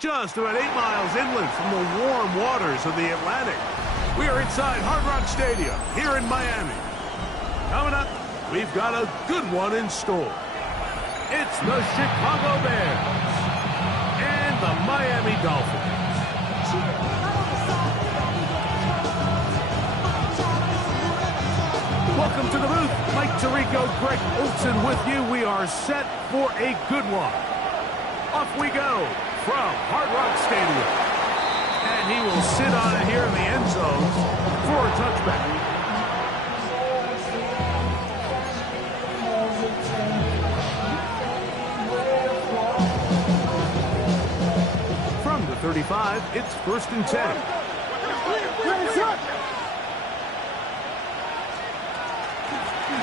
just about 8 miles inland from the warm waters of the Atlantic. We are inside Hard Rock Stadium here in Miami. Coming up, we've got a good one in store. It's the Chicago Bears and the Miami Dolphins. Welcome to the booth. Mike Tirico, Greg Olson with you. We are set for a good one. Off we go from Hard Rock Stadium. And he will sit on it here in the end zone for a touchback. From the 35, it's 1st and 10.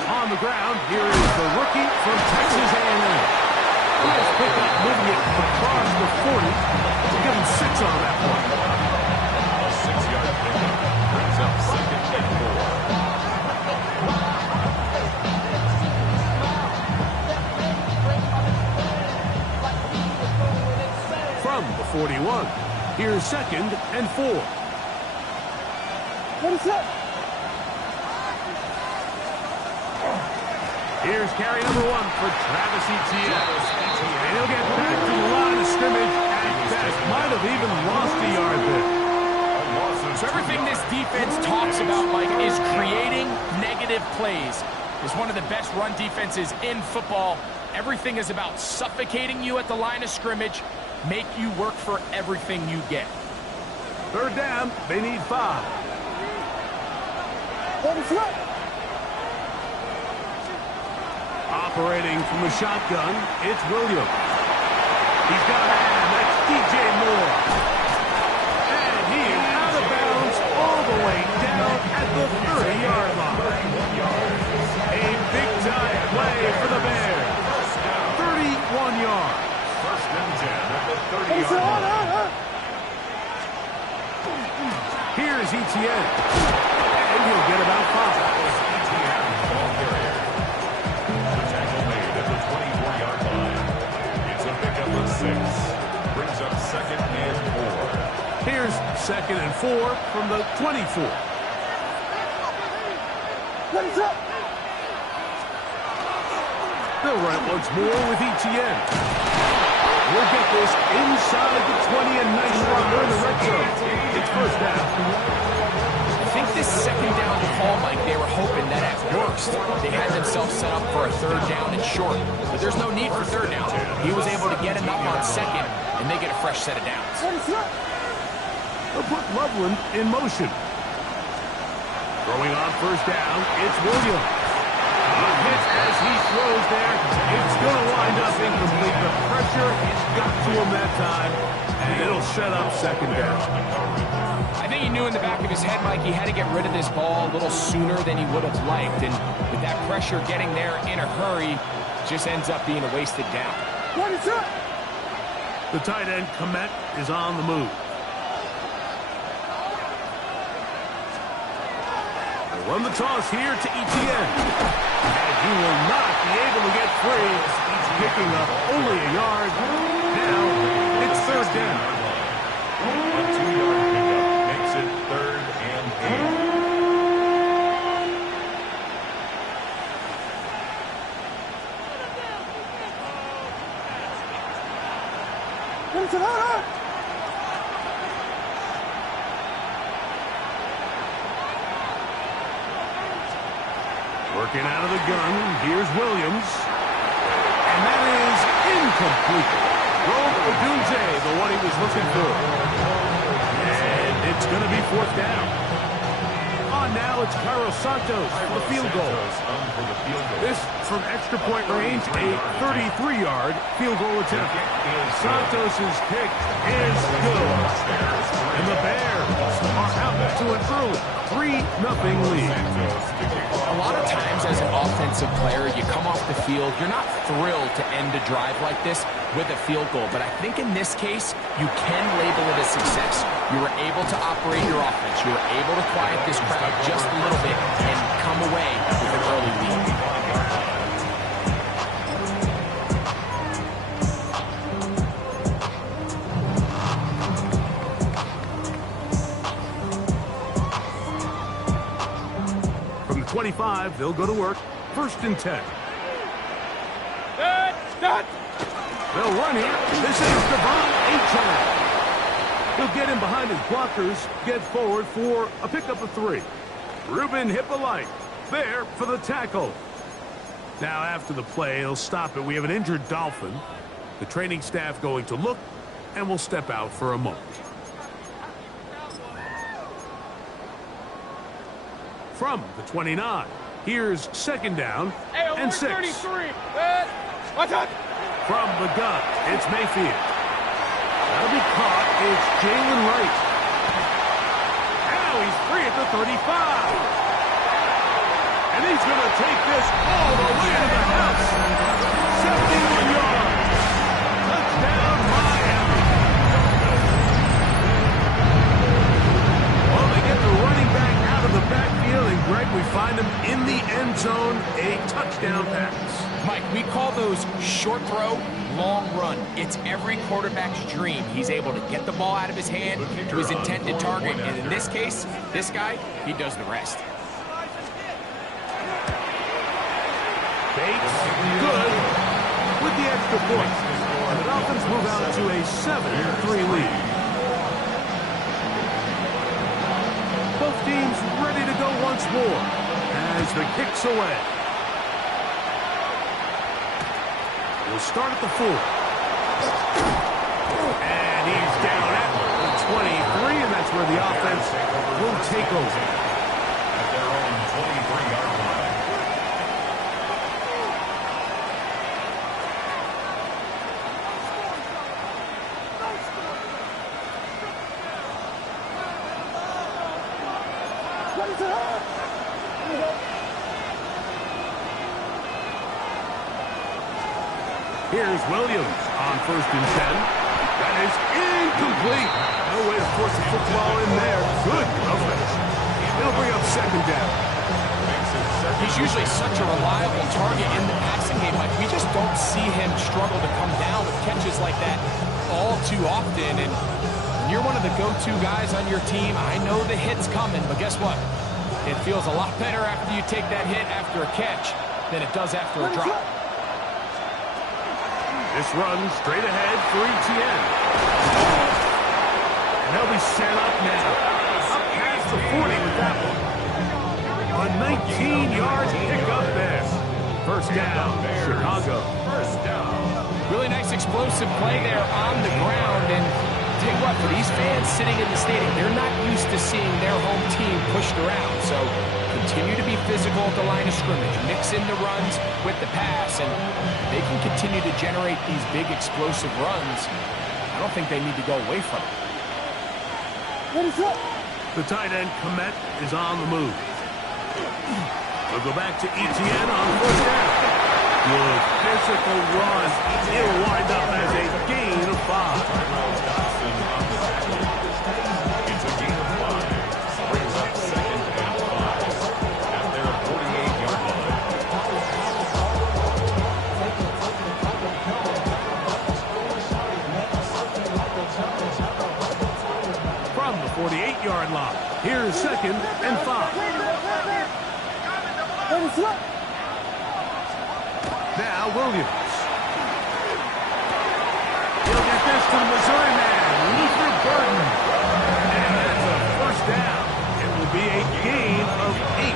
On the ground, here is the rookie from Texas A&M. He has picked up moving it across the 40 to give him 6 on that one. A 6-yard pickup brings up 2nd and 4. From the 41, here's 2nd and 4. What is that? Here's carry number 1 for Travis Etienne. And he'll get back to the line of scrimmage at best. Might have even lost a yard there. So everything this defense talks about, Mike, is creating negative plays. It's one of the best run defenses in football. Everything is about suffocating you at the line of scrimmage, make you work for everything you get. 3rd down, they need 5. What is that? Operating from the shotgun, it's Williams. He's got a man, that's DJ Moore. And he is out of bounds all the way down at the 30-yard line. A big-time play for the Bears. 31 yards. 1st and 10 at the 30-yard line. Here's Etienne. And he'll get about 5. Brings up 2nd and 4. Here's 2nd and 4 from the 24. What is that? They'll run it once more with Etienne. We'll get this inside the 20, and nice run. They're in the red zone. It's 1st down. I think this 2nd down call, Mike, they were hoping that at worst they had themselves set up for a 3rd down and short. But there's no need for 3rd down. He was able to get enough on 2nd, and they get a fresh set of downs. What is that? They'll put Loveland in motion. Throwing on 1st down, it's Williams. A hit as he throws there. It's going to wind up incomplete. The pressure got to him that time, and it'll set up 2nd down. I think he knew in the back of his head, Mike, he had to get rid of this ball a little sooner than he would have liked. And with that pressure getting there in a hurry, just ends up being a wasted down. What is that? The tight end, Komet, is on the move. They'll run the toss here to Etienne. And he will not be able to get free. He's picking up only a yard. Now it's 3rd down. A 2-yard pickup makes it 3rd and 8. What is that? Working out of the gun, here's Williams. And that is incomplete. Rome Odunze, the one he was looking for. And it's going to be 4th down. On now, it's Carlos Santos for the field goal. This from extra point range, a 33-yard field goal attempt. Santos' kick is good. And the Bears are out to an early 3-0 lead. A lot of times as an offensive player, you come off the field, you're not thrilled to end a drive like this with a field goal. But I think in this case, you can label it a success. You were able to operate your offense. You were able to quiet this crowd just a little bit and come away with an early lead. 25, they'll go to work. 1st and 10. They'll run here. This is Devon Achane. He'll get in behind his blockers, get forward for a pickup of 3. Ruben Hippolyte there for the tackle. Now after the play, he'll stop it. We have an injured Dolphin. The training staff going to look, and will step out for a moment. From the 29, here's 2nd down and 6. From the gun, it's Mayfield. That'll be caught. It's Jalen Wright. Now he's free at the 35. And he's going to take this all the way to the house. 71 yards. Touchdown, Miami. Well, they get the running back out of the backfield, and Greg, we find him in the end zone, a touchdown pass. Mike, we call those short throw, long run. It's every quarterback's dream. He's able to get the ball out of his hand to his intended target. And in this case, this guy, he does the rest. Bates, good, with the extra point. And the Dolphins move out to a 7-3 lead. Both teams ready to go once more as the kick's away. We'll start at the 4. And he's down at the 23, and that's where the offense will take over. At their own 23-yard line. Here's Williams on 1st and 10. That is incomplete. No way to force the football in there. Good coverage. It'll bring up 2nd down. He's usually such a reliable target in the passing game. Like, we just don't see him struggle to come down with catches like that all too often. And you're one of the go-to guys on your team. I know the hit's coming, but guess what? It feels a lot better after you take that hit after a catch than it does after a drop. This run straight ahead for ETN. And they'll be set up now. Up past the 40 with that one. A 19-yard pickup there. 1st down, Chicago. 1st down. Really nice explosive play there on the ground. And tell you what, for these fans sitting in the stadium, they're not used to seeing their home team pushed around. So continue to be physical at the line of scrimmage. Mix in the runs with the pass, and they can continue to generate these big explosive runs. I don't think they need to go away from it. The tight end, Komet, is on the move. We'll go back to ETN on 1st down. Good physical run. It'll wind up as a gain of 5. It's a gain of 5. Brings up 2nd and 5 at their 48-yard line. From the 48-yard line, here's 2nd and 5. Now Williams. He'll get this to the Missouri man, Luther Burden. And that's a 1st down. It will be a gain of 8.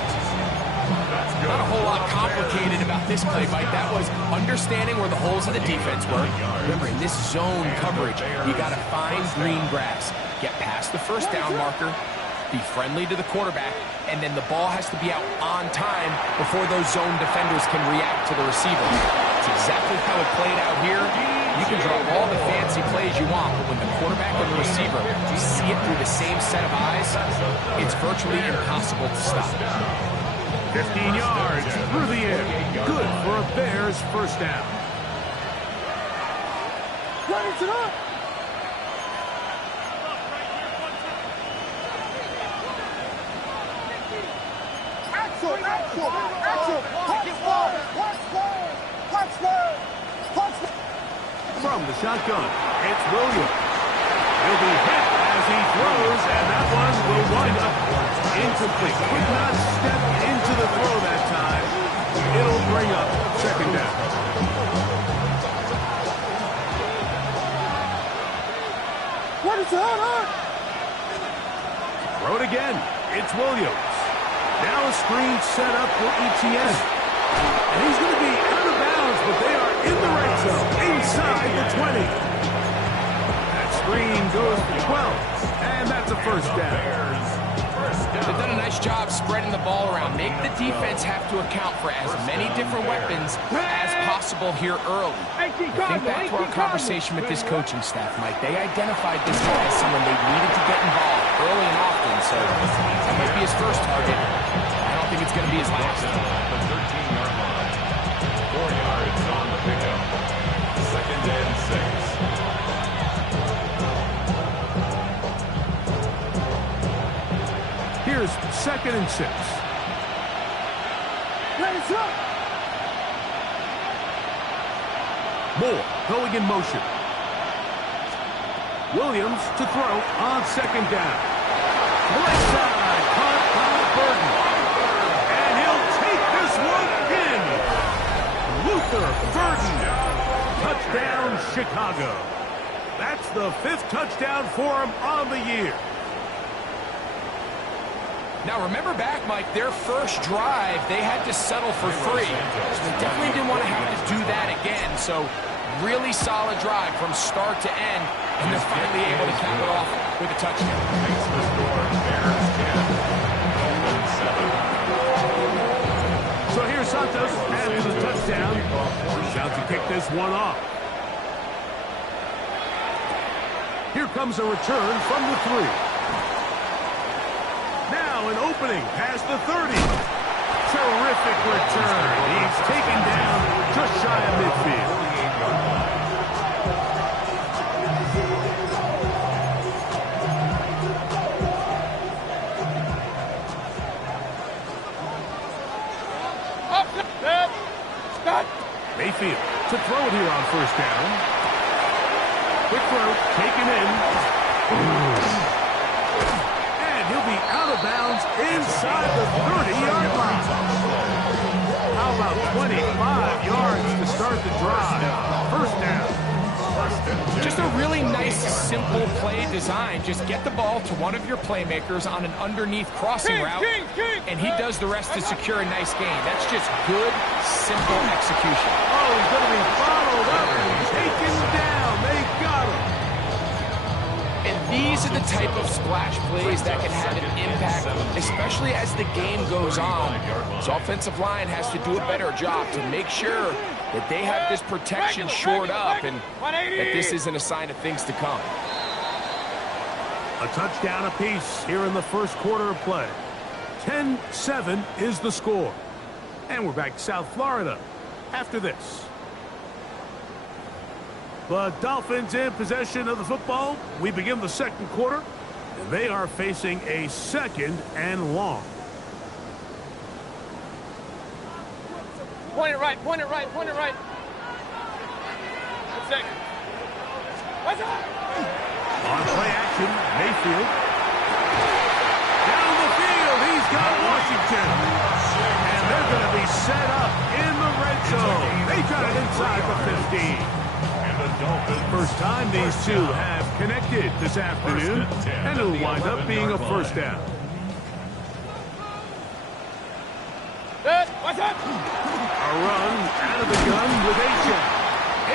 That's good. Not a whole lot complicated about this play, Mike. That was understanding where the holes of the defense were. Remember, in this zone coverage, you got to find green grass. Get past the 1st down marker. Be friendly to the quarterback, and then the ball has to be out on time before those zone defenders can react to the receiver. It's exactly how it played out here. You can draw all the fancy plays you want, but when the quarterback and the receiver see it through the same set of eyes, it's virtually impossible to stop. 15 yards through the air. Good for a Bears 1st down. From the shotgun, it's Williams. He'll be hit as he throws, and that one will wind up incomplete. Could not step into the throw second down. What is that? Throw it again. It's Williams. Now a screen set up for ETN. And he's going to be out of bounds, but they are in the red zone, inside the 20. That screen goes for 12, and that's a first down. They've done a nice job spreading the ball around. Make the defense have to account for as many different weapons as possible here early. Think back to our conversation with this coaching staff, Mike. They identified this guy as someone they needed to get involved early and often, so that might be his first target. I don't think it's going to be his last. The 13-yard line. 4 yards on the pickup. Second and 6. Here's second and 6. Ready, up. Moore going in motion. Williams to throw on second down. Left side, caught by Burton. And he'll take this one in. Luther Burton. Touchdown, Chicago. That's the 5th touchdown for him on the year. Now, remember back, Mike, their first drive, they had to settle for 3. So they definitely didn't want to have to do that again. So, really solid drive from start to end, and they're finally able to cap it off with a touchdown. Makes the score Bears 10. So here's Santos after the touchdown. He's out to kick this one off. Here comes a return from the 3. Now an opening past the 30. Terrific return. He's taken down just shy of midfield. Mayfield to throw it here on first down. Quick throw, taken in. And he'll be out of bounds inside the 30-yard line. How about 25 yards to start the drive? First down. Just a really nice, simple play design. Just get the ball to one of your playmakers on an underneath crossing route, and he does the rest to secure a nice gain. That's just good, simple execution. Oh, he's going to be followed up and taken down. They got him. And these are the type of splash plays that can have an impact, especially as the game goes on. So offensive line has to do a better job to make sure that they have this protection shored up and that this isn't a sign of things to come. A touchdown apiece here in the first quarter of play. 10-7 is the score. And we're back to South Florida after this. The Dolphins in possession of the football. We begin the second quarter, and they are facing a second and long. Point it right, point it right, point it right. That's it. What's up? On play action, Mayfield. Down the field, he's got Washington. And they're going to be set up in the red zone. They got it inside the 15. First time these two have connected this afternoon, and it'll wind up being a first down. What's up? A run out of the gun with A-Check.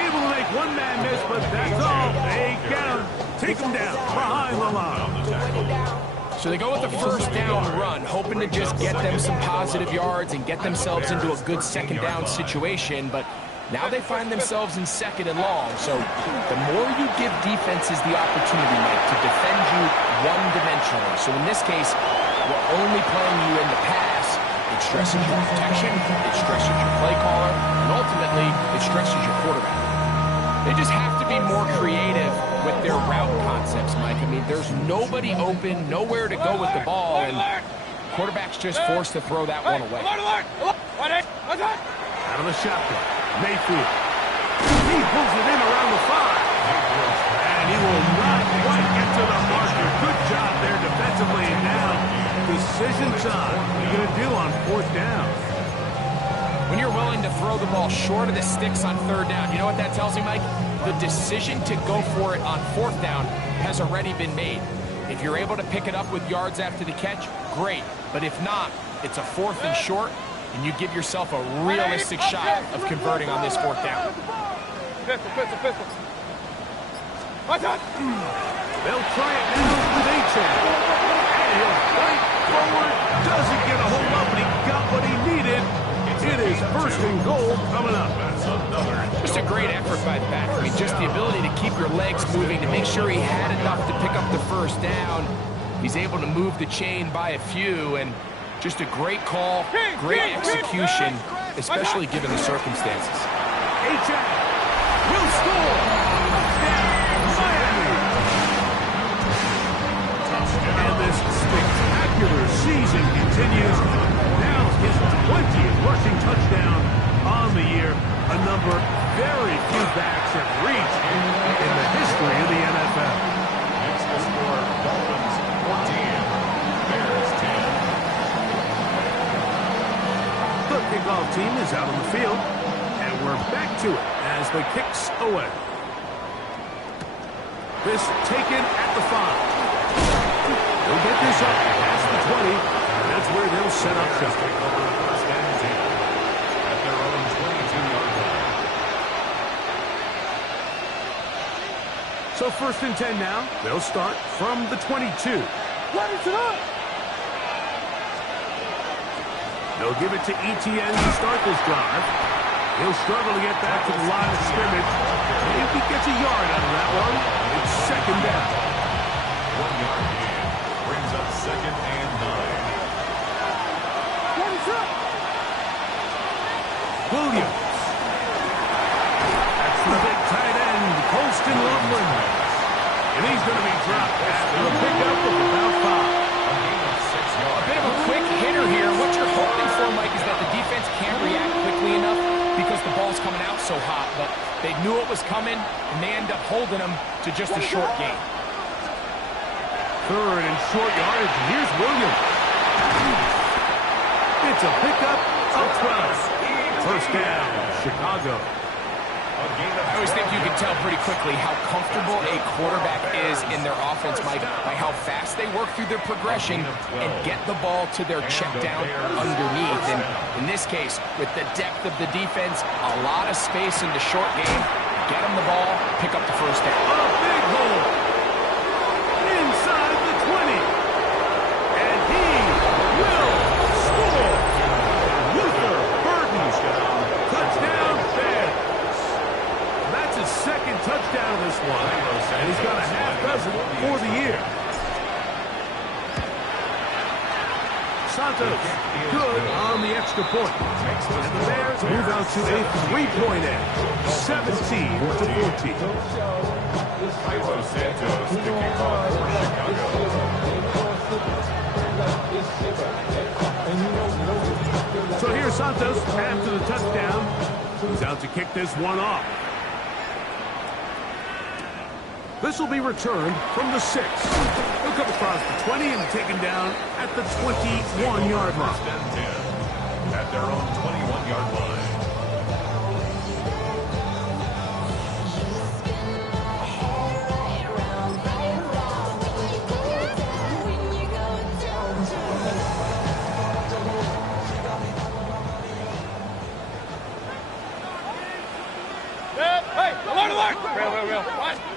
Able to make one man miss, but that's all. They got him. Take him down behind the line. So they go with the first down run, hoping to just get them some positive yards and get themselves into a good second down situation, but now they find themselves in second and long. So the more you give defenses the opportunity, Mike, to defend you one-dimensionally. So in this case, we're only playing you in the pass. It stresses your protection, it stresses your play caller, and ultimately, it stresses your quarterback. They just have to be more creative with their route concepts, Mike. I mean, there's nobody open, nowhere to go with the ball, and quarterback's just forced to throw that one away. Out of the shotgun, Mayfield. He pulls it in around the 5. And he will not quite get to the marker. Good job there defensively. Now, decision time. What are you going to do on fourth down? When you're willing to throw the ball short of the sticks on third down, you know what that tells me, Mike? The decision to go for it on fourth down has already been made. If you're able to pick it up with yards after the catch, great. But if not, it's a fourth and short, and you give yourself a realistic shot of converting on this fourth down. Pistol. Watch out! They'll try it now with A-Chan. And he'll fight forward. Doesn't get a hold up, but he got what he needed. It is first and goal coming up. Just a great effort by the back. I mean, just the ability to keep your legs moving to make sure he had enough to pick up the first down. He's able to move the chain by a few, and just a great call, great execution, especially given the circumstances. A-Chan will score. Touchdown, Miami. And this spectacular season continues. Now his 20th rushing touchdown on the year, a number very few backs have reached in the history of the NFL. Next to score, Dolphins 14, Bears 10. The kickoff team is out on the field, and we're back to it as the kicks away. This taken at the 5. They'll get this up past the 20, and that's where they'll set up shop. First and 10 at their own 22-yard line. So first and 10 now. They'll start from the 22. What is it up? They'll give it to ETN to start this drive. He'll struggle to get back to the line of scrimmage. If he gets a yard out of that one, it's second down. 1 yard gain brings up second and 9. What is up? Williams. That's the big tight end, Colston Loveland. And he's going to be dropped after a pickup of about 5. A gain of 6 yards. A bit of a quick hitter here. What you're hoping for, Mike, is that the defense can't react quickly enough because the ball's coming out so hot. But they knew it was coming, and they end up holding them to just a short gain. Third and short yardage. Here's Williams. It's a pickup of 12. First down, Chicago. I always think you can tell pretty quickly how comfortable a quarterback is in their offense, Mike, by how fast they work through their progression and get the ball to their check down underneath. And in this case, with the depth of the defense, a lot of space in the short game, get them the ball, pick up the first down. A big hole inside the 20. And he will score. Luther Burden. Touchdown, Bears. That's his second touchdown of this one. And he's got a half dozen for the year. Santos, good on the extra point. And the Bears move out to a 3-point edge, 17 to 14. Iso Santos, the kickoff for Chicago. So here's Santos after the touchdown. He's out to kick this one off. This will be returned from the 6. He'll come across the 20 and taken down at the 21-yard line. First and 10 at their own 21-yard line. Hey, alert! Real.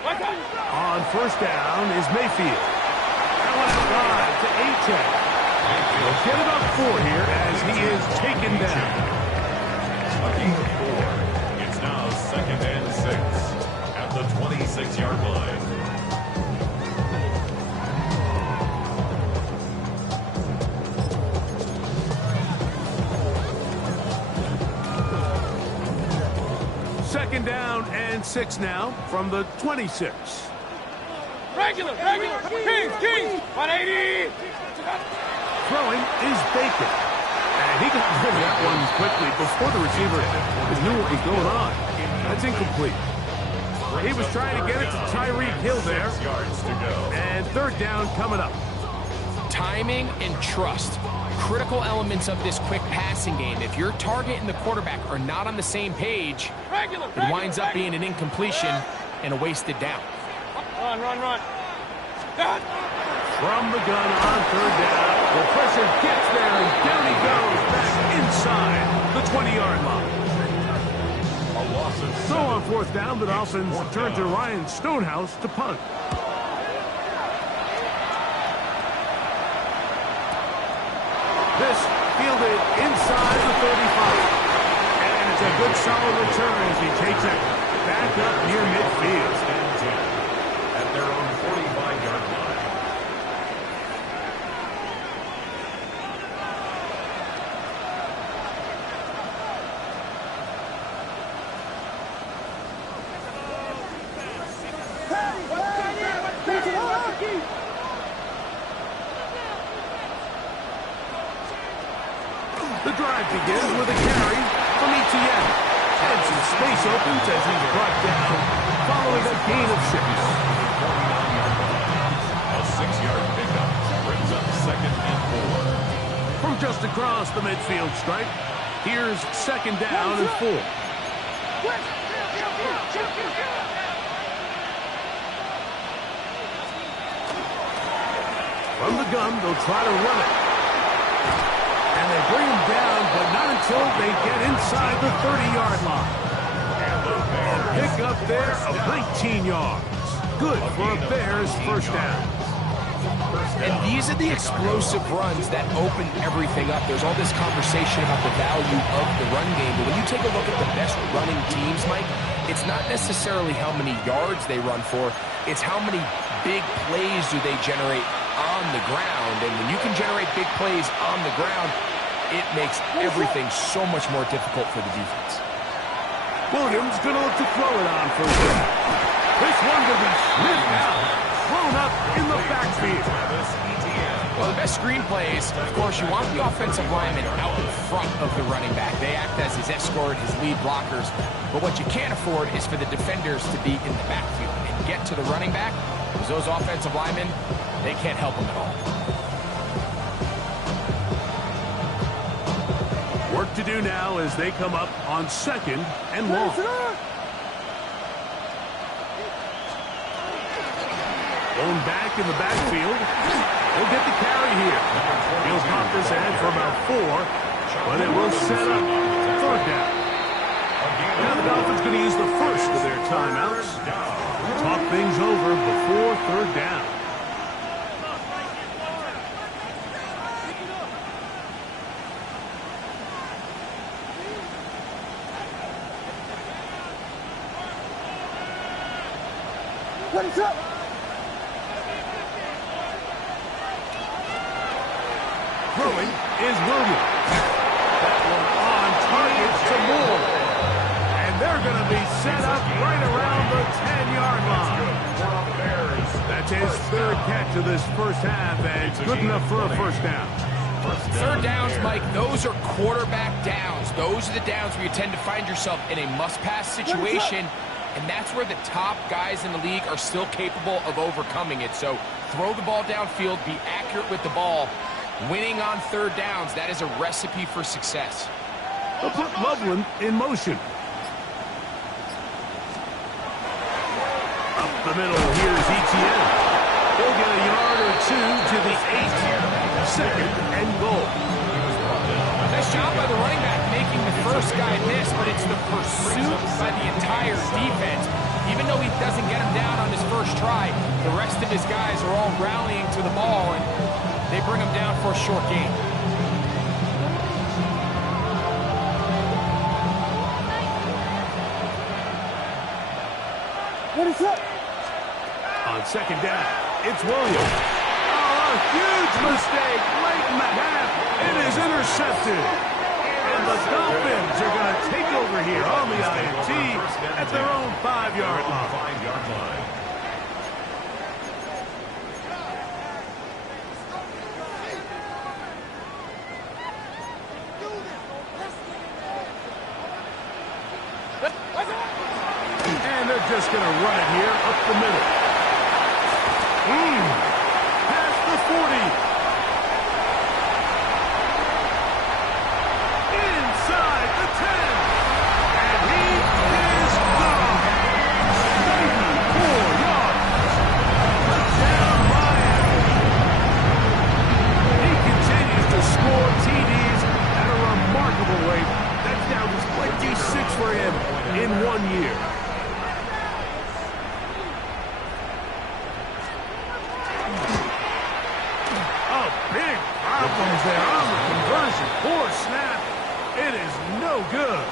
Watch out! On first down is Mayfield. That one out wide to A-Chan. He'll get about 4 here as he is taken down. A gain of 4. It's now second and 6 at the 26-yard line. Second down and 6 now from the 26. Regular! Kings! 180! Throwing is Bacon. And he got rid of that one quickly before the receiver knew what was going on. That's incomplete. He was trying to get it to Tyreek Hill there. 6 yards to go. And third down coming up. Timing and trust. critical elements of this quick passing game. If your target and the quarterback are not on the same page, it winds up being an incompletion and a wasted down. Run, run, run. Done. From the gun on third down. The pressure gets there, and down he goes back inside the 20-yard line. A loss of So 7. on fourth down, the Dolphins turn to Ryan Stonehouse to punt. This fielded inside the 35. And it's a good solid return as he takes it back up near midfield. At their own 45-yard line. The drive begins with a carry from Etienne. And some space opens as he's brought down following a gain of 6. A 6-yard pickup brings up 2nd and 4. From just across the midfield stripe, here's 2nd down and 4. From the gun, they'll try to run it. And they bring him down, but not until they get inside the 30-yard line. A pick up there of 19 yards. Good for a Bears first down. And these are the explosive runs that open everything up. There's all this conversation about the value of the run game, but when you take a look at the best running teams, Mike, it's not necessarily how many yards they run for, it's how many big plays do they generate on the ground. And when you can generate big plays on the ground, it makes everything so much more difficult for the defense. Williams going to look to throw it on first down. This one to be sniffed out, thrown up in the backfield. Well, the best screen plays, of course, you want the offensive lineman out in front of the running back. They act as his escort, his lead blockers. But what you can't afford is for the defenders to be in the backfield and get to the running back, because those offensive linemen, they can't help him at all. Work to do now as they come up on 2nd and long. Going back in the backfield. He'll get the carry here. He'll pop this ahead for about 4, but it will set up 3rd down. Now the Dolphins going to use the first of their timeouts. Talk things over before 3rd down. What is up? Throwing is Williams. That one on target to Moore. And they're going to be set up right around the 10-yard line. That's his 3rd catch of this first half, and good enough for a first down. 3rd downs, Mike, those are quarterback downs. Those are the downs where you tend to find yourself in a must-pass situation, and that's where the top guys in the league are still capable of overcoming it. So throw the ball downfield, be accurate with the ball. Winning on 3rd downs, that is a recipe for success. They'll put Loveland in motion. Up the middle, here's Etienne. He'll get a yard or 2 to the 8. 2nd and goal. Nice job by the running back making the first guy miss, but it's the pursuit by the entire defense. Even though he doesn't get him down on his first try, the rest of his guys are all rallying to the ball, and they bring him down for a short gain. What is up? On 2nd down, it's Williams. Oh, a huge mistake late in the half. It is intercepted. And the Dolphins are going to take over here on the INT at their own 5-yard line. And they're just going to run it here up the middle. Past the 40. no good.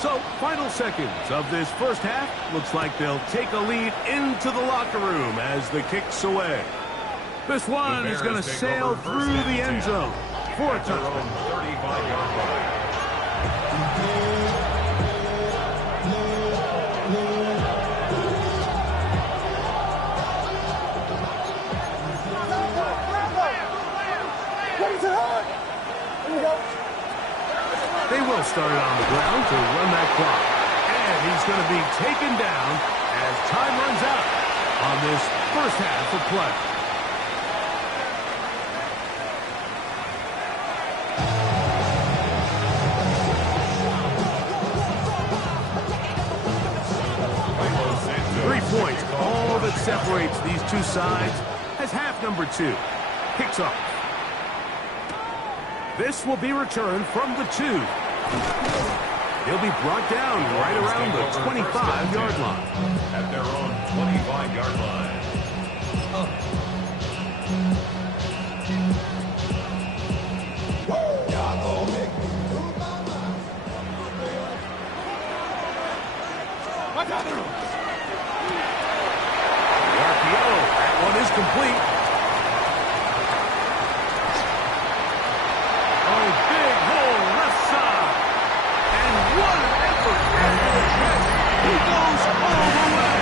So, final seconds of this first half. Looks like they'll take a lead into the locker room as the kick's away. This one is going to sail through the end zone for a touchdown. 35-yard line. They will start it on the ground to run that clock. And he's going to be taken down as time runs out on this first half of play. Points, all that separates these two sides as half number 2 kicks off. This will be returned from the 2. He'll be brought down right around the 25-yard line. At their own 25-yard line. Is complete. Oh, big hole left side. And what an effort after the catch. He goes all the way.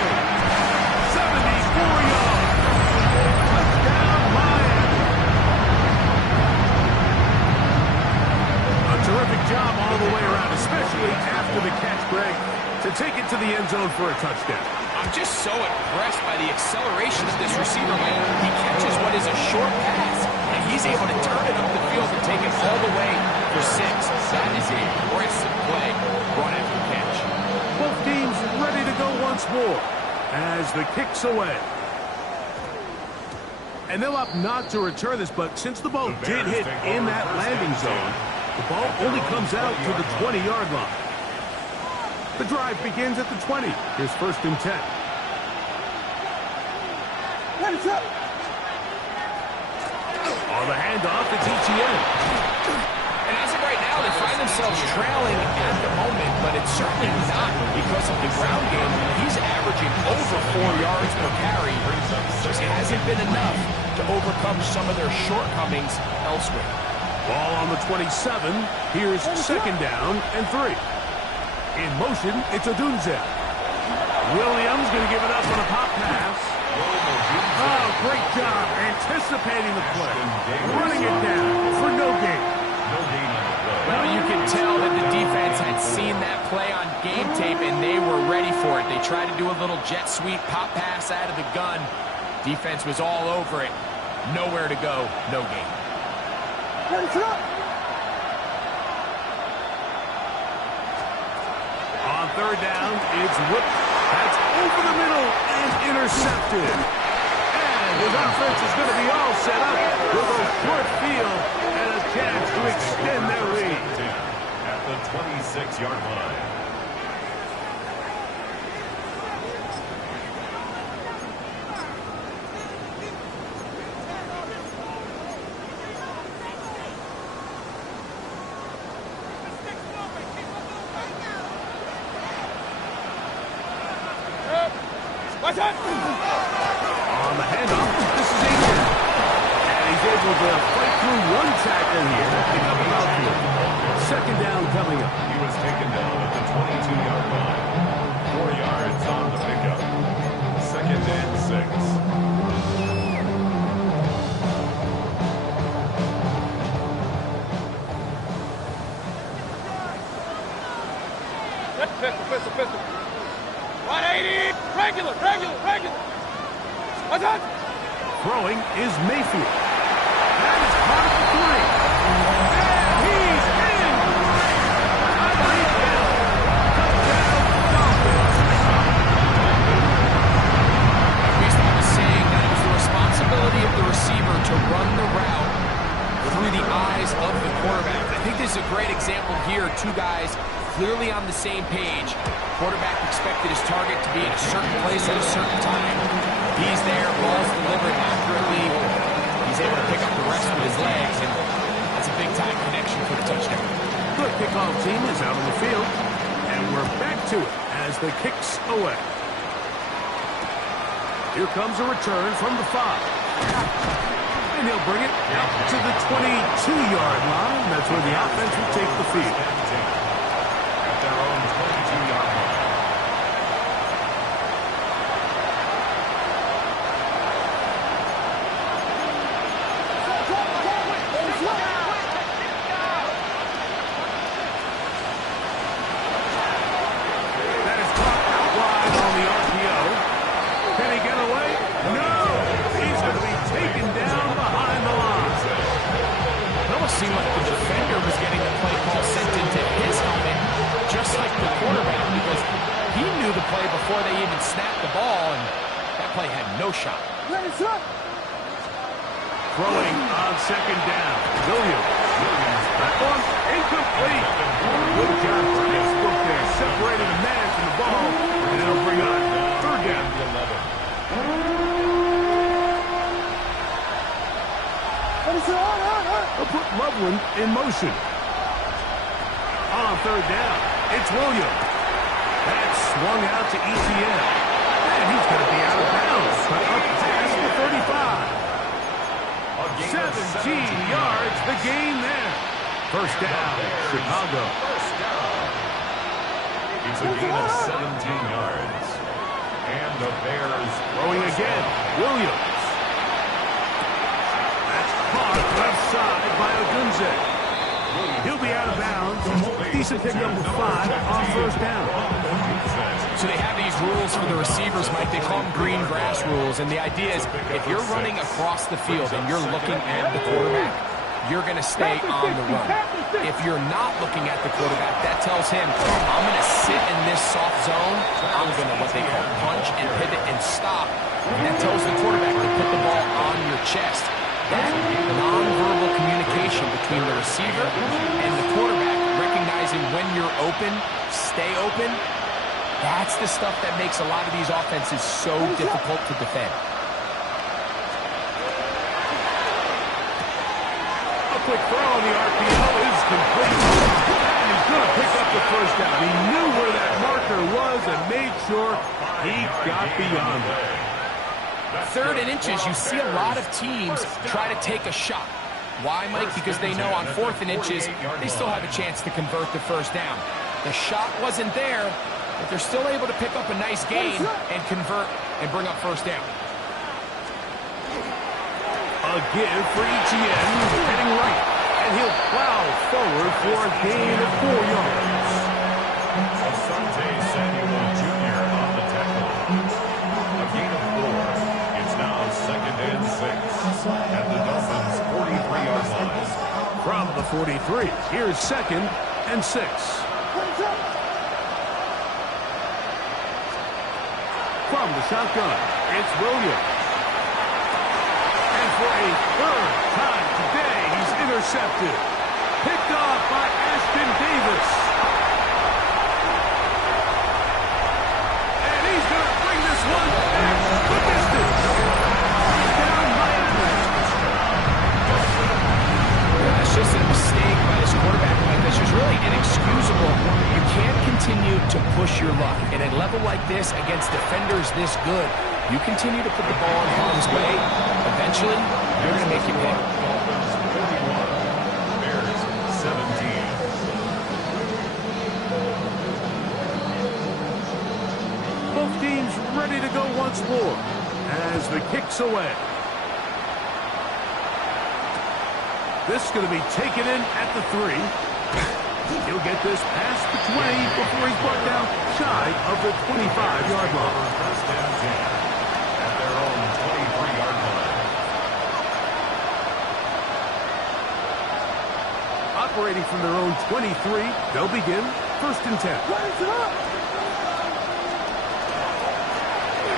74 yards. Touchdown, Miami. A terrific job all the way around, especially after the catch, Greg, to take it to the end zone for a touchdown. I'm just so impressed by the acceleration of this receiver, man. He catches what is a short pass, and he's able to turn it up the field and take it all the way for 6. That is a impressive play run after catch. Both teams ready to go once more as the kick's away. And they'll opt not to return this, but since the ball did hit in that landing zone, the ball only comes out to the 20-yard line. The drive begins at the 20. Here's 1st and 10. On the handoff, it's ETN. And as of right now, they find themselves trailing at the moment, but it's certainly not because of the ground game. He's averaging over 4 yards per carry. Just hasn't been enough to overcome some of their shortcomings elsewhere. Ball on the 27. Here's 2nd down and 3. In motion, it's Odunze. Williams going to give it up on a pop pass. Oh, great job anticipating the play. Running it down for no gain. Well, you can tell that the defense had seen that play on game tape, and they were ready for it. They tried to do a little jet sweep pop pass out of the gun. Defense was all over it. Nowhere to go, no gain. On 3rd down, it's whipped. That's over the middle and intercepted. And his offense is going to be all set up with a short field and a chance to extend their lead. At the 26-yard line. On the handoff, this is Ethan. And he's able to fight through one tackle here to pick up about 2nd down coming up. He was taken down at the 22-yard line. 4 yards on the pickup. 2nd and 6. Pistol. 180. Regular. What's that? Throwing is Mayfield. That is caught at the 3. And he's in. Touchdown, Dolphins. We started saying that it was the responsibility of the receiver to run the route through the eyes of the quarterback. I think this is a great example here. 2 guys clearly on the same page. Quarterback expected his target to be in a certain place at a certain time. He's there, ball's delivered accurately. He's able to pick up the rest with his legs, and that's a big-time connection for the touchdown. The kickoff team is out on the field, and we're back to it as the kick's away. Here comes a return from the 5. And he'll bring it out to the 22-yard line. That's where the offense will take the field. At their own 22-yard line. That is caught out wide on the RPO. Can he get away? No! He's going to be taken down behind the line. It almost seemed like the defender was getting the play call sent into his helmet, just like the quarterback, because he knew the play before they even snapped the ball, and that play had no shot. Throwing on second down. Williams. That one incomplete. Good job for Facebook there. Separating the man from the ball. And it'll bring on third down. They'll put Loveland in motion. On third down, it's Williams. That's swung out to ETN. And he's going to be out of bounds. But up past the 35. 17 yards, the gain there. First down, Chicago. It's a gain of 17 yards. And the Bears Throwing again, Williams. That's caught left side by Odunze. He'll be out of bounds. Decent pickup with 5 on first down. So they have these rules for the receivers, Mike. They call them green grass rules. And the idea is if you're running across the field and you're looking at the quarterback, you're going to stay on the run. If you're not looking at the quarterback, that tells him, I'm going to sit in this soft zone. I'm going to what they call punch and pivot and stop. And that tells the quarterback to put the ball on your chest. That nonverbal communication between the receiver and the quarterback, recognizing when you're open, stay open, that's the stuff that makes a lot of these offenses so difficult to defend. A quick throw on the RPO is complete. And he's going to pick up the first down. He knew where that marker was and made sure he got beyond it. Third and inches, you see a lot of teams try to take a shot. Why, Mike? Because they know on 4th and inches, they still have a chance to convert the first down. The shot wasn't there, but they're still able to pick up a nice gain and convert and bring up first down. A give for Etienne, heading right, and he'll plow forward for a gain of 4 yards. Asante Samuel Jr. on the tackle. A gain of 4. It's now 2nd and 6. At the Dolphins' 43-yard line. From the 43, here's 2nd and 6. From the shotgun, it's Williams. And for a third time today, he's intercepted. Picked off by Ashton Davis. And he's going to bring this one back the distance. He's down by a man. That's just a mistake by this quarterback, Mike. That's just really inexcusable. You can't continue to push your luck. And at a level like this, against defenders this good, you continue to put the ball in harm's way, eventually, you're going to make you pay. Dolphins 41, Bears 17. Both teams ready to go once more as the kick's away. This is going to be taken in at the 3. He'll get this past the 20 before he's brought down shy of the 25-yard line. First and 10 at their own 23-yard line. Operating from their own 23, they'll begin 1st and 10.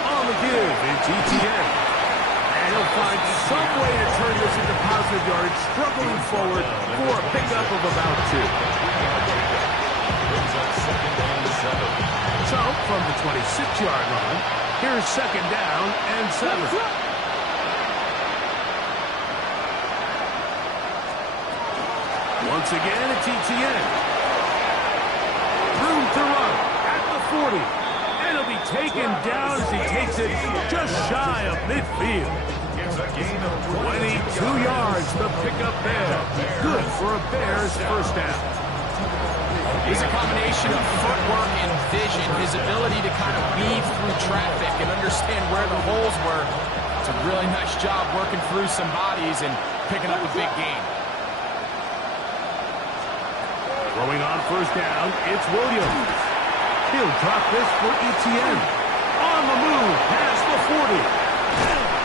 On the give, it's Etienne. And he'll find some way to turn this into positive yardage, struggling forward for a pickup of about 2. Brings up 2nd and 7. So, from the 26-yard line, Here's second down and 7. Once again, it's ETN. Room to run at the 40. And he'll be taken down as he takes it just shy of midfield. It's a gain of 22 yards to pick up there. Good for a Bears first down. He's a combination of footwork and vision. His ability to kind of weave through traffic and understand where the holes were. It's a really nice job working through some bodies and picking up a big gain. Throwing on first down, it's Williams. He'll drop this for ETN. On the move, past the 40.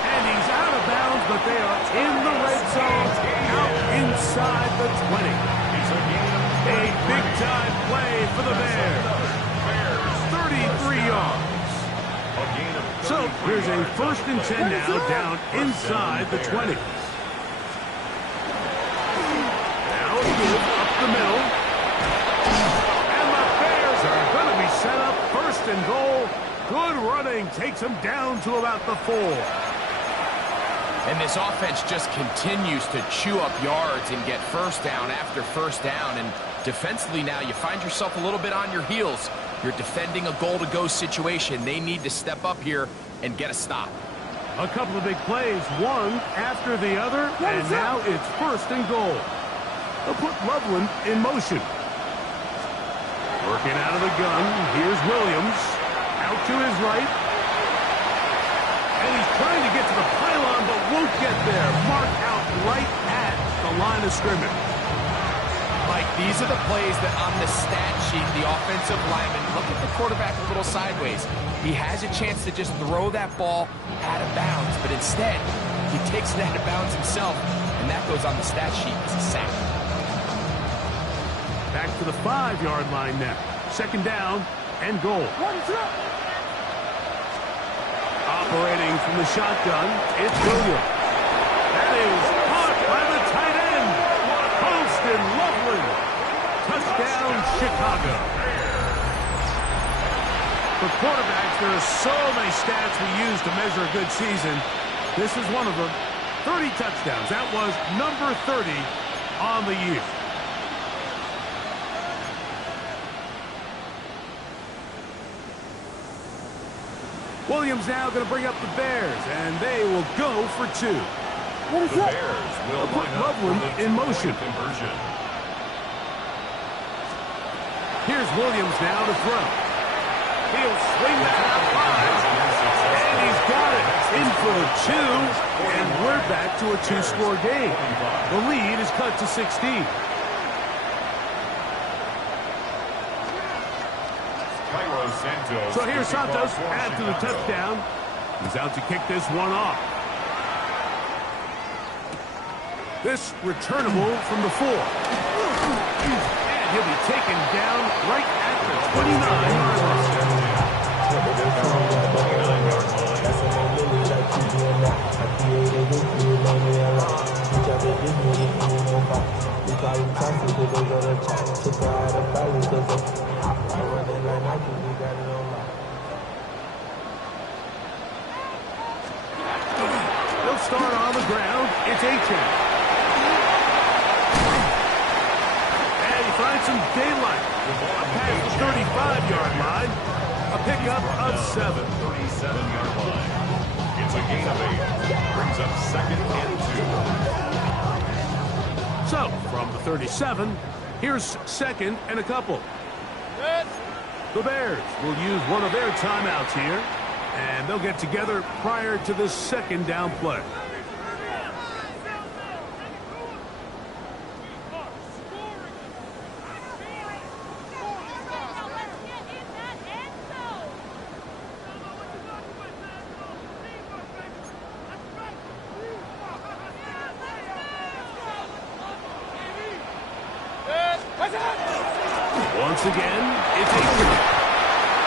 And he's out of bounds, but they are in the red zone, out inside the 20. A big-time play for the Bears. 33 yards. So here's a 1st and 10 now, down inside the 20. Now a give up the middle. And the Bears are going to be set up 1st and goal. Good running takes them down to about the 4. And this offense just continues to chew up yards and get first down after first down. And defensively now, you find yourself a little bit on your heels. You're defending a goal-to-go situation. They need to step up here and get a stop. A couple of big plays, one after the other, and now it's 1st and goal. They'll put Loveland in motion. Working out of the gun, here's Williams. Out to his right. And he's trying to get to the pylon, but won't get there. Marked out right at the line of scrimmage. Mike, these are the plays that on the stat sheet, the offensive lineman, look at the quarterback a little sideways. He has a chance to just throw that ball out of bounds, but instead, he takes it out of bounds himself, and that goes on the stat sheet as a sack. Back to the 5-yard line now. 2nd down and goal. Operating from the shotgun, it's Williams. That is caught by the tight end. Holston Loveland. Touchdown, Chicago. For quarterbacks, there are so many stats we use to measure a good season. This is one of them. 30 touchdowns. That was number 30 on the year. Williams now going to bring up the Bears, and they will go for 2. The Bears will put Loveland in motion. Conversion. Here's Williams now to throw. He'll swing that out wide, and he's got it in for the 2, and we're back to a 2-score game. The lead is cut to 16. So here's Santos after the touchdown. He's out to kick this one off. This returnable from the 4. And he'll be taken down right at the 29-yard line. They'll start on the ground. It's H.M. And he finds some daylight. Past the 35-yard line. A pickup of 7. 37-yard line. It's a gain of 8. Brings up 2nd and 2. So, from the 37, here's 2nd and a couple. The Bears will use one of their timeouts here, and they'll get together prior to the 2nd down play. Once again, it's Adrian.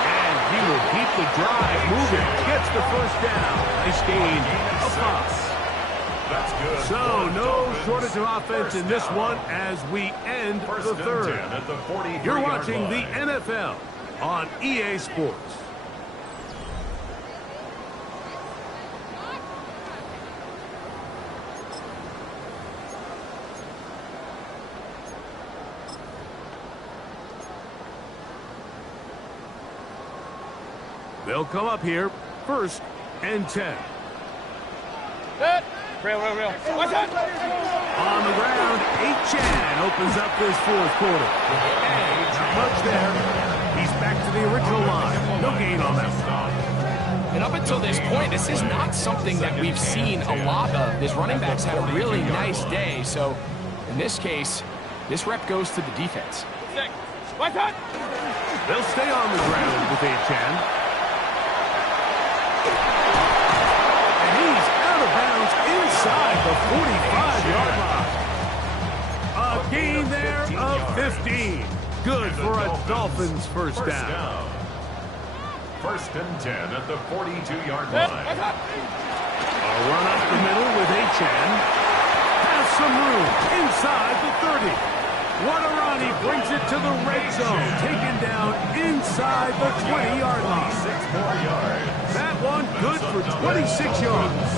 And he will keep the drive moving. Gets the 1st down. Nice gain of 5. That's good. So no shortage of offense in this one as we end the 3rd. You're watching the NFL on EA Sports. They'll come up here, 1st and 10. Set. Real. What's that? On the ground, Chan opens up this 4th quarter. And not much there. He's back to the original line. No gain on that one. And up until this point, this is not something that we've seen a lot of. This running back's had a really nice day. So in this case, this rep goes to the defense. 6. What's that? They'll stay on the ground with Chan. And he's out of bounds inside the 45-yard line. A gain there of 15. Good for a Dolphins first down. 1st and 10 at the 42-yard line. A run up the middle with Chan. Has some room inside the 30. What a run. He brings it to the red zone. Taken down inside the 20-yard line. 6 more yards. That one good for 26 yards.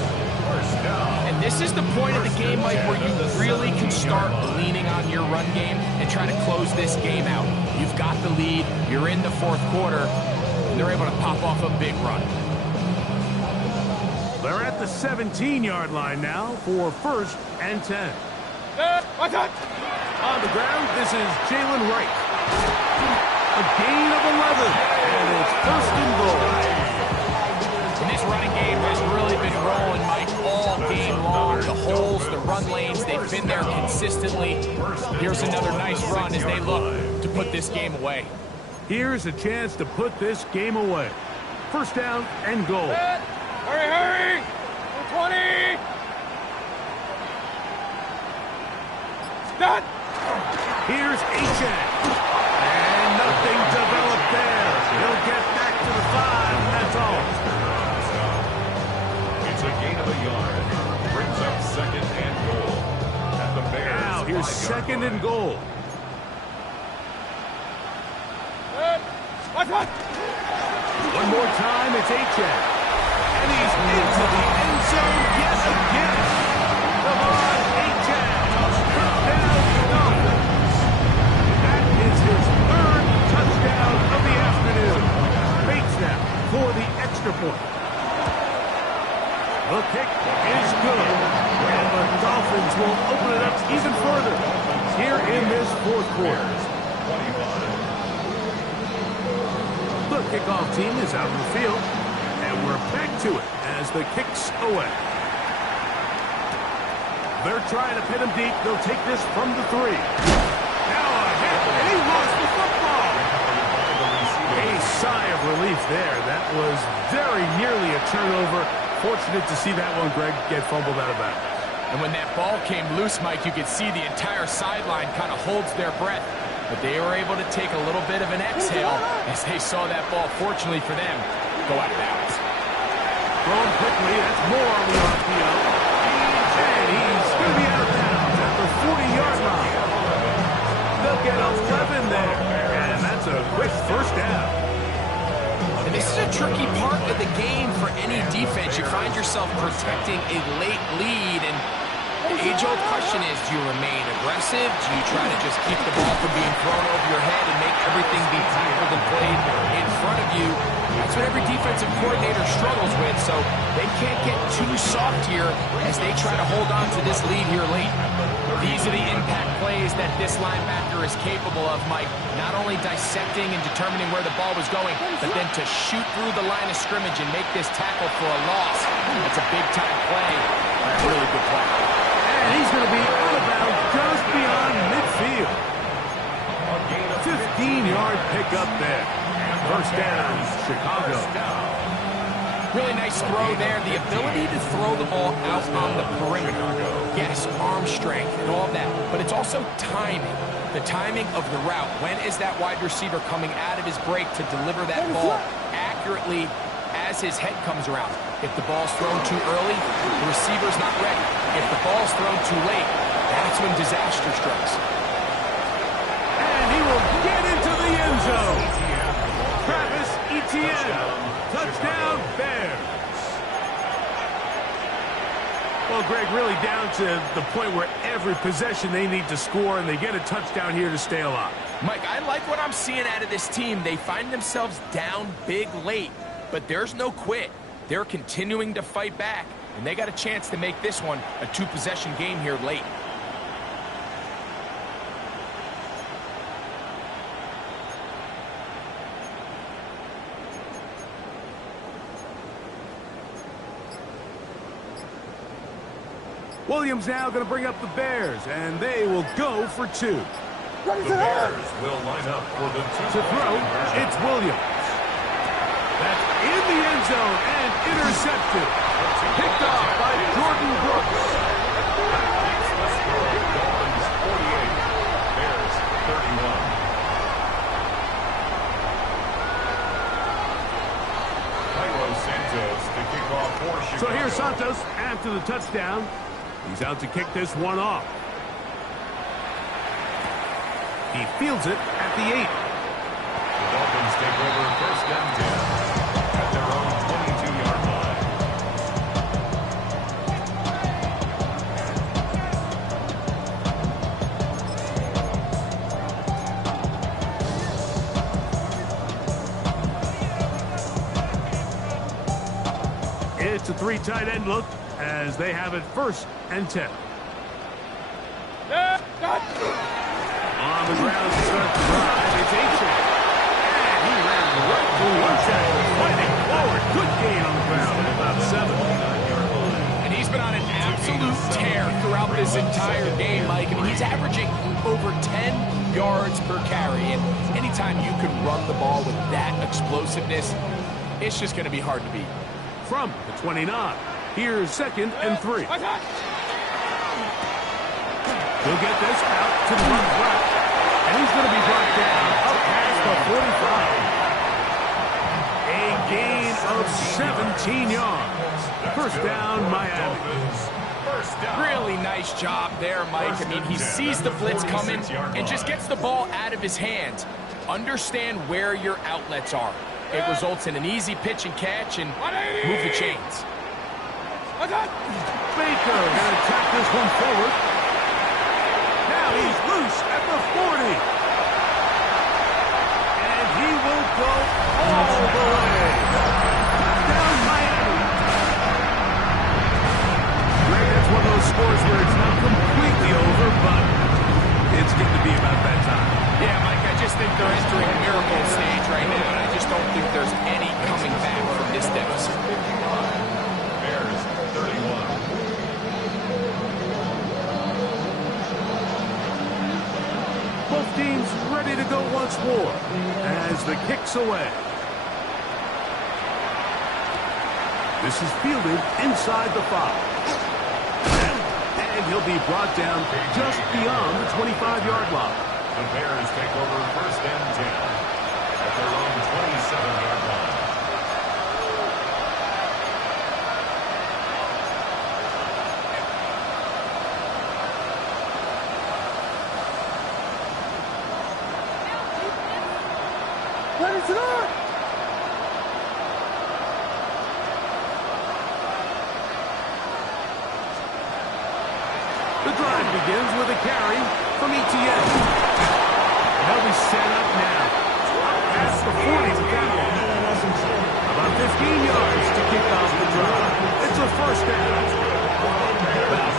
First down. And this is the point of the game, Mike, where you really can start leaning on your run game and try to close this game out. You've got the lead. You're in the 4th quarter. And they're able to pop off a big run. They're at the 17-yard line now for 1st and 10. What's that? On the ground, this is Jalen Wright. A gain of 11, and it's 1st and goal. And this running game has really been rolling, Mike, all game long. The holes, the run lanes, they've been there consistently. Here's another nice run as they look to put this game away. Here's a chance to put this game away. 1st down and goal. Hurry! 20! Stop! Here's Chan. And nothing developed there. He'll get back to the 5, and that's all. It's a gain of a yard. Brings up 2nd and goal. At the Bears. Now here's 2nd and goal. What's that? One more time, it's Chan. And he's into the end zone yet again. Come on, Chan. Touchdown, Dolphins. That is his 3rd touchdown of the afternoon. Bates now for the extra point. The kick is good. And the Dolphins will open it up even further here in this 4th quarter. The kickoff team is out in the field. And we're back to it as the kick's away. They're trying to pin him deep. They'll take this from the 3. Now a hit, and he lost the football. A sigh of relief there. That was very nearly a turnover. Fortunate to see that one, Greg, get fumbled out of bounds. And when that ball came loose, Mike, you could see the entire sideline kind of holds their breath. But they were able to take a little bit of an exhale as they saw that ball, fortunately for them, go out of bounds. Thrown quickly, that's more on the RPO. And he's going to be out of bounds at the 40-yard line. They'll get 11 there, and that's a quick 1st down. And this is a tricky part of the game for any defense. You find yourself protecting a late lead, and the age-old question is, do you remain aggressive? Do you try to just keep the ball from being thrown over your head and make everything be tackled and played in front of you? That's what every defensive coordinator struggles with, so they can't get too soft here as they try to hold on to this lead here late. These are the impact plays that this linebacker is capable of, Mike. Not only dissecting and determining where the ball was going, but then to shoot through the line of scrimmage and make this tackle for a loss. That's a big-time play. A really good play. And he's going to be out of bounds just beyond midfield. 15-yard pickup there. 1st down, Chicago. Really nice throw there. The ability to throw the ball out on the perimeter. Yes, arm strength and all of that, but it's also timing. The timing of the route. When is that wide receiver coming out of his break to deliver that ball accurately as his head comes around? If the ball's thrown too early, the receiver's not ready. If the ball's thrown too late, that's when disaster strikes. And he will get into the end zone. Travis Etienne. Touchdown, Bears. Well, Greg, really down to the point where every possession they need to score, and they get a touchdown here to stay alive. Mike, I like what I'm seeing out of this team. They find themselves down big late, but there's no quit. They're continuing to fight back, and they got a chance to make this one a two-possession game here late. Williams now going to bring up the Bears, and they will go for 2. The Bears will line up for the To throw, it's Williams. That's in the end zone and intercepted. Picked off by Jordan Brooks. Dolphins 48, Bears 31. Santos to kick off for Chicago. So here's Santos after the touchdown. He's out to kick this one off. He fields it at the 8. The Dolphins take over first down 10 at their own 22-yard line. It's a 3 tight end look as they have it first and 10. On the ground to start the drive, it's A-Chain. And he ran right through one tackle, fighting forward. Good gain on the ground at about 7. And he's been on an absolute tear throughout this entire game, Mike. I mean, he's averaging over 10 yards per carry. And anytime you can run the ball with that explosiveness, it's just going to be hard to beat. From the 29, here's 2nd and 3. He'll get this out to the right, and he's going to be brought down up past the 45. A gain of 17 yards. First down, Miami. Really nice job there, Mike. I mean, he sees the blitz coming and just gets the ball out of his hands. Understand where your outlets are. It results in an easy pitch and catch and move the chains. Baker going to attack this one forward. Now he's loose at the 40. And he will go all the way. Down Miami. Ray, that's one of those scores where it's not completely over, but it's going to be about that time. Yeah, Mike, I just think they're entering a miracle stage right now, and I just don't think there's any coming back from this deficit. Bears 31. Both teams ready to go once more as the kick's away. This is fielded inside the 5. And he'll be brought down just beyond the 25-yard line. The Bears take over first and 10 at their own 27-yard line. The drive begins with a carry from ETN. They'll be set up now. Up past the 40 with that one. About 15 yards to kick off the drive. It's a first down. Well,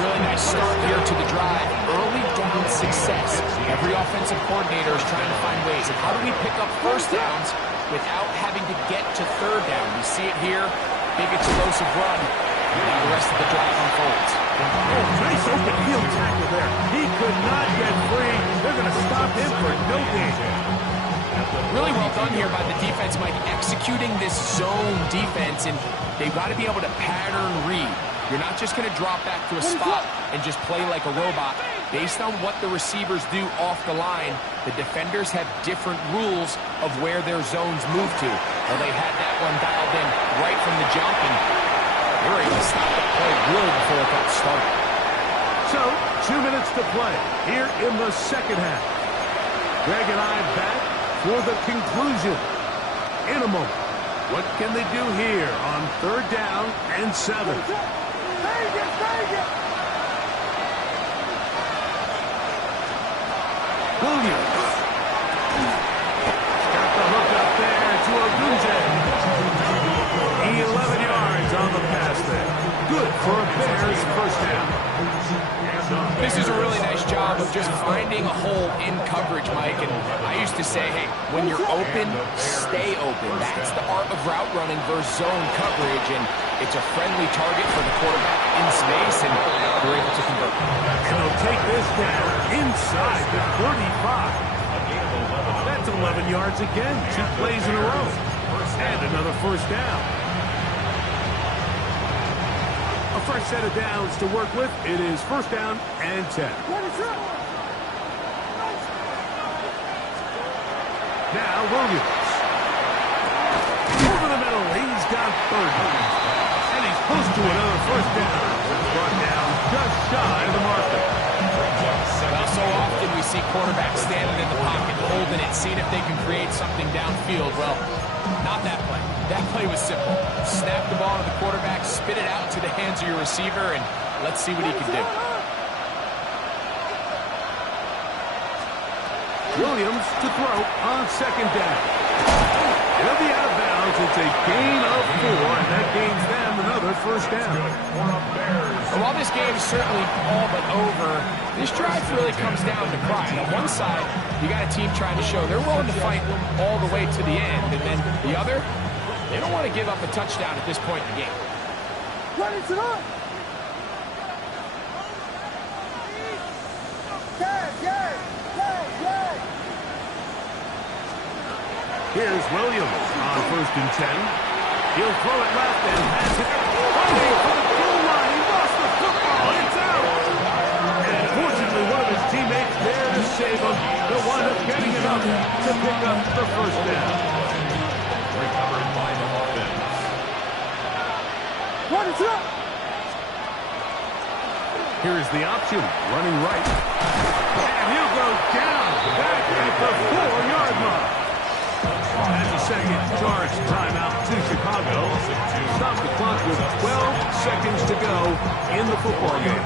really nice start here to the drive. Early down success. Every offensive coordinator is trying to find ways. How do we pick up first downs without having to get to third down? We see it here. Big explosive run. Now the rest of the drive unfolds. Oh, nice open field tackle there. He could not get free. They're going to stop him for no gain. Really well done here by the defense, Mike, executing this zone defense, and they've got to be able to pattern read. You're not just going to drop back to a spot and just play like a robot. Based on what the receivers do off the line, the defenders have different rules of where their zones move to. Well, they had that one dialed in right from the jump, and they were able to stop that play really before it got started. So, 2 minutes to play here in the second half. Greg and I back for the conclusion in a moment. What can they do here on third down and 7? Williams. Got the hook up there to Ogunze. This is a really nice job of just finding a hole in coverage, Mike. And I used to say, hey, when you're open, stay open. That's the art of route running versus zone coverage. And it's a friendly target for the quarterback in space, and they're able to convert. And they'll take this down inside the 35. That's 11 yards again. 2 plays in a row. And another first down. A fresh set of downs to work with. It is first down and 10. Now Williams. Over the middle. He's got 30. And he's close to another first down. Brought down just shy of the marker. Well, so often we see quarterbacks standing in the pocket, holding it, seeing if they can create something downfield. Well, not that play. That play was simple. Snap the ball to the quarterback, spit it out to the hands of your receiver, and let's see what he can do. Williams to throw on second down. It'll be out of bounds. It's a gain of 4, and that gains them another first down. And while this game is certainly all but over, this drive really comes down to pride. On one side, you got a team trying to show they're willing to fight all the way to the end, and then the other, they don't want to give up a touchdown at this point in the game. Here's Williams on first and 10. He'll throw it left and has it. Running for the goal line. He lost the football. It's out. And unfortunately, one of his teammates there to save him. He'll wind up getting it up to pick up the first down. Recovered by the offense. Here's the option. Running right. And he'll go down back at the 4-yard line. That's a second charge timeout to Chicago. Stop the clock with 12 seconds to go in the football game.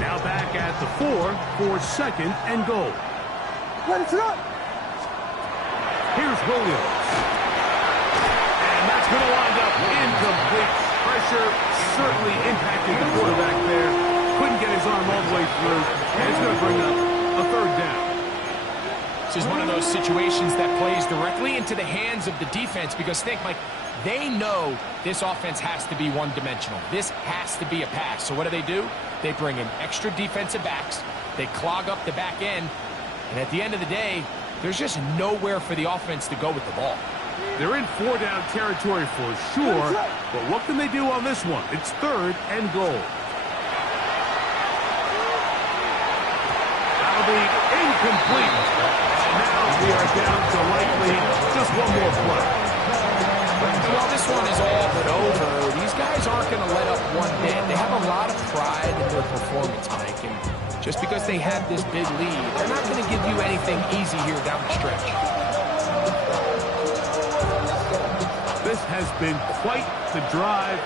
Now back at the 4 for second and goal. Here's Williams. Going to wind up incomplete. Pressure certainly impacted the quarterback there. Couldn't get his arm all the way through. And it's going to bring up a third down. This is one of those situations that plays directly into the hands of the defense because think, Mike, they know this offense has to be one-dimensional. This has to be a pass. So what do? They bring in extra defensive backs. They clog up the back end. And at the end of the day, there's just nowhere for the offense to go with the ball. They're in 4-down territory for sure, but what can they do on this one? It's third and goal. That'll be incomplete. And now we are down to likely just one more play. Well, this one is all but over. These guys aren't going to let up one bit. They have a lot of pride in their performance, Mike, and just because they have this big lead, they're not going to give you anything easy here down the stretch. This has been quite the drive.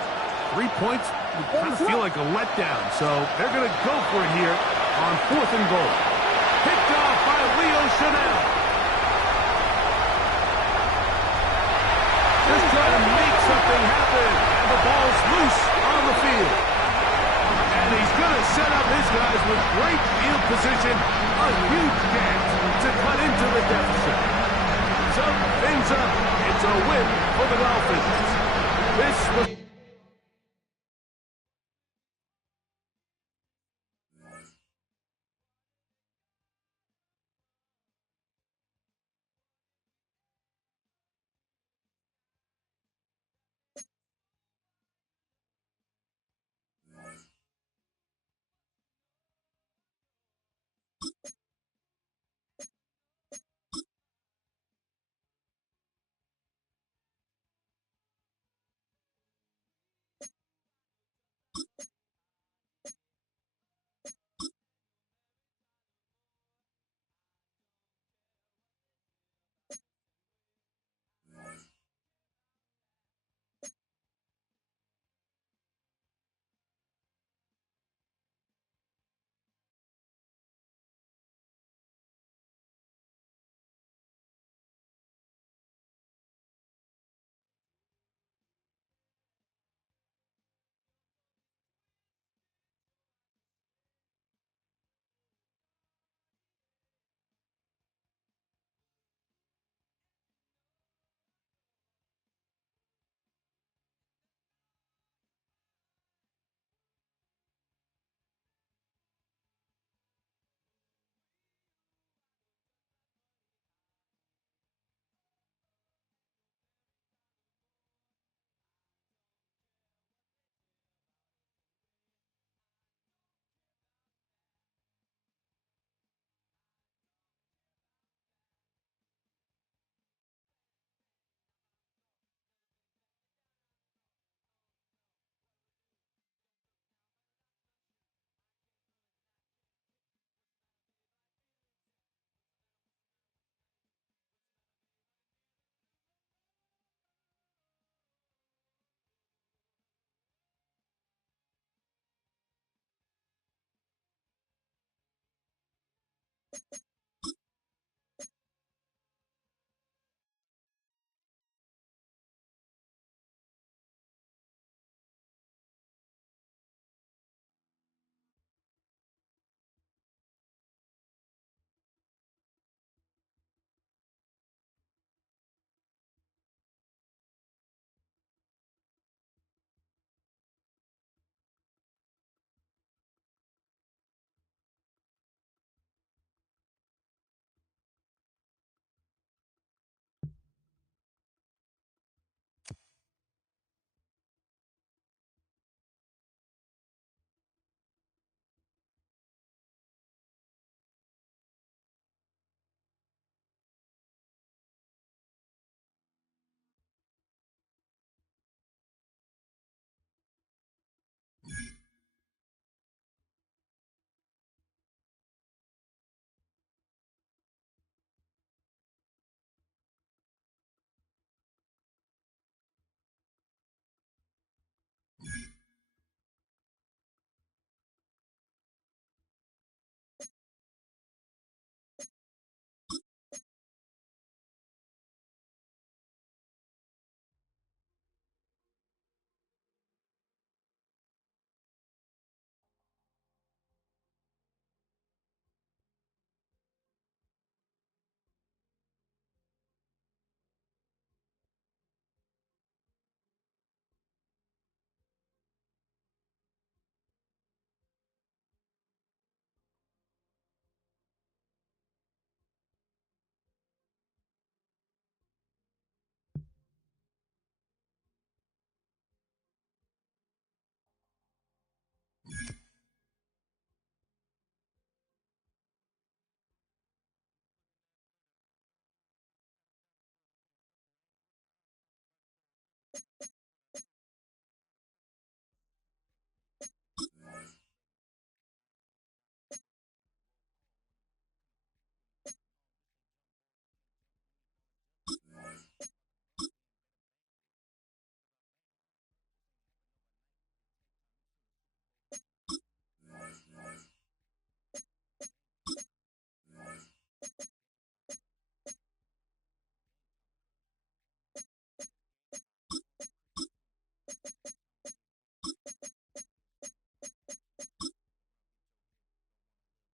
3 points would kind of feel like a letdown. So they're going to go for it here on fourth and goal. Picked off by Leo Chanel. Just trying to make something happen. And the ball's loose on the field. And he's going to set up his guys with great field position. A huge chance to cut into the deficit. So things up. It's a win for the Dolphins. This was